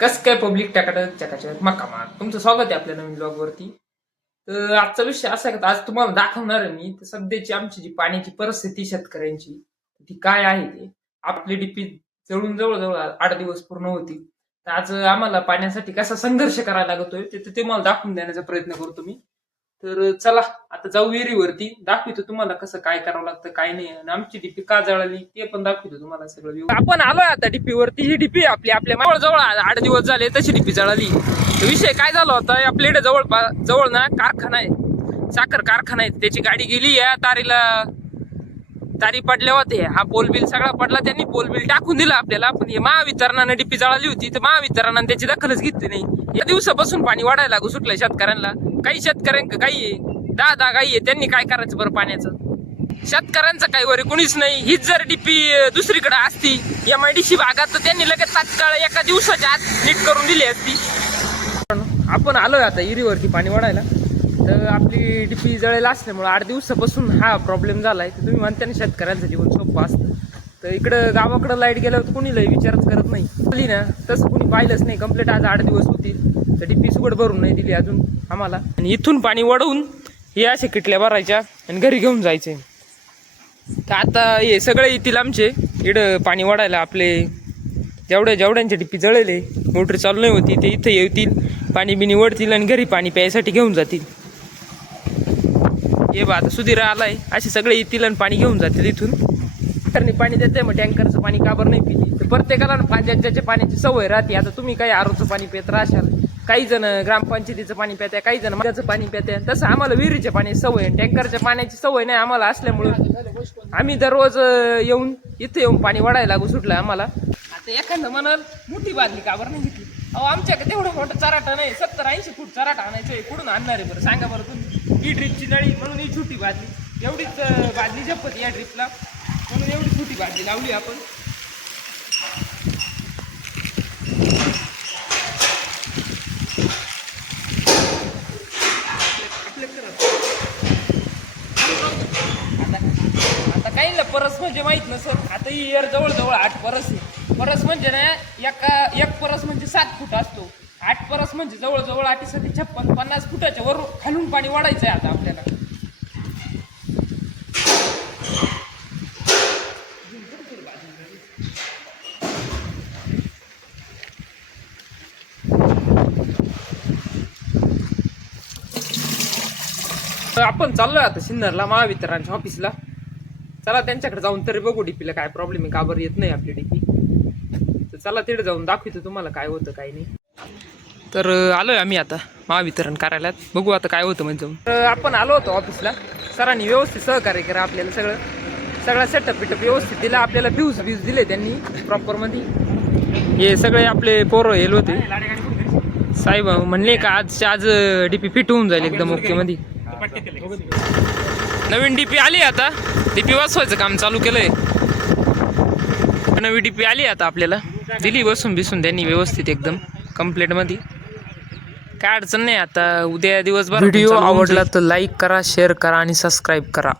कस काय पब्लिक टाकाटक चकाचक मकामा तुमचं स्वागत आहे आपल्या नवीन ब्लॉग वरती. तर आजचा विषय असा आहे का आज तुम्हाला दाखवणार आहे मी सध्याची आमची जी पाण्याची परिस्थिती शेतकऱ्यांची ती काय आहे. ते आपली डीपी जवळून जवळ 8 दिवस पूर्ण होती. तर आज आम्हाला पाण्यासाठी कसा संघर्ष करायला लागतोय ते तुम्हाला दाखवून देण्याचा प्रयत्न करतो मी. तर चला आता जाऊ विहिरीवरती, दाखवतो तुम्हाला कसं काय करावं लागतं काय नाही, आणि आमची डीपी का जळाली ते पण दाखवतो तुम्हाला सगळं. आपण आलोय आता डीपी वरती. ही डीपी आपली आपल्या जवळ 8 दिवस झाले तशी डीपी जळाली. विषय काय झाला होता, आपल्याकडे जवळ ना कारखाना आहे, साखर कारखाना आहे. त्याची गाडी गेली या तारी पडल्या होते. हा पोल बिल सगळा पडला, त्यांनी पोल बिल टाकून दिला आपल्याला. पण महावितरणानं डीपी जळाली होती तर महावितरणानं त्याची दखलच घेतली नाही. या दिवसापासून पाणी वाढायला लागू सुटलंय शेतकऱ्यांना. काही शेतकऱ्यांना गाई आहे, 10 गाई आहे, त्यांनी काय करायचं बरं पाण्याचं. शेतकऱ्यांचं काही वरी कुणीच नाही. हीच जर डीपी दुसरीकडे असती MIDC भागात तर त्यांनी लगेच तात्काळ एका दिवसाच्या आत नीट करून दिली असती. आपण आलोय आता इरीवरती पाणी वाढायला. तर आपली डीपी जळेल असल्यामुळे 8 दिवसापासून हा प्रॉब्लेम झालाय. तर तुम्ही म्हणता ना शेतकऱ्यांचं जीवन सोपं असतं, तर इकडं गावाकडं लाईट गेल्यावर कोणी लय विचारच करत नाही. आली ना तसं कोणी पाहिलंच नाही. कंप्लीट आज 8 दिवस होतील तर डीपी सुगड भरून नाही दिली अजून आम्हाला. आणि इथून पाणी वडवून हे असे किटल्या भरायच्या आणि घरी घेऊन जायचे. तर आता हे सगळे येतील आमचे इकडं पाणी वाढायला. आपले जेवढ्यांच्या डीपी जळले, मोटर चालू नाही होती, ते इथं येतील, पाणी बिनी वडतील आणि घरी पाणी प्यायसाठी घेऊन जातील. हे बा आता सुधीर आलाय, असे सगळे येतील आणि पाणी घेऊन जातील इथून. टँकरने पाणी देते, मग टँकरचं पाणी काबर नाही पिली. तर प्रत्येकाला ज्याच्या पाण्याची सवय राहते. आता तुम्ही काही आरोचं पाणी पित राहशाल, काही जण ग्रामपंचायतीचं पाणी पित्या, काही जण माझ्याचं पाणी पित्या. तसं आम्हाला विहिरीच्या पाण्याची सवय, टँकरच्या पाण्याची सवय नाही आम्हाला असल्यामुळं आम्ही दररोज इथे येऊन पाणी वाढायला लागू सुटलं आम्हाला. आता एखादं म्हणाल मोठी बादली काबर नाही घेतली. अहो आमच्याकडे तेवढं मोठं चराटा नाही, 70-80 फूट चराटा आणायचं, कुठून आणणार आहे बरं सांगा बरं तुम्ही. ही ड्रीपची नळी म्हणून ही छोटी बादली, एवढीच बादली झपत या ड्रीपला, म्हणून एवढी छोटी बादली लावली आपण. आता काही ना परस म्हणजे माहित नसत. आता ही इयर जवळ 8 परस आहे. परस म्हणजे ना एक परस म्हणजे 7 फूट असतो. 8 परस म्हणजे जवळ 8 7 56 50 फुटाच्या वर खालून पाणी वाढायचं आहे आता आपल्याला. आपण चाललोय आता सिन्नरला महावितरणच्या ऑफिसला. चला त्यांच्याकडे जाऊन तरी बघू डीपीला काय प्रॉब्लेम आहे, का बरं येत नाही आपली डीपी. तर चला तिकडे जाऊन दाखवतो तुम्हाला काय होतं काय नाही. तर आलोय आम्ही आता महावितरण कार्यालयात, बघू आता काय होतं म्हणजे. तर आपण आलो होतो ऑफिसला, सरांनी व्यवस्थित सहकार्य करा आपल्याला. सगळा सेटअप बिटअप व्यवस्थित दिला आपल्याला. फ्यूज दिले त्यांनी प्रॉपर मध्ये. हे सगळे आपले पोरं येल होते. साहेब म्हणले का आज डीपी फिट होऊन जाईल एकदम ओके मध्ये. नवीन डीपी आली आता, डीपी बसवायचं काम चालू केलंय. नवी डीपी आली आता आपल्याला, दिली बसून त्यांनी व्यवस्थित एकदम कंप्लीट मध्ये. काय अडचण नाही. आता उद्या दिवसभर. व्हिडिओ आवडला तर लाईक करा, शेअर करा आणि सबस्क्राईब करा.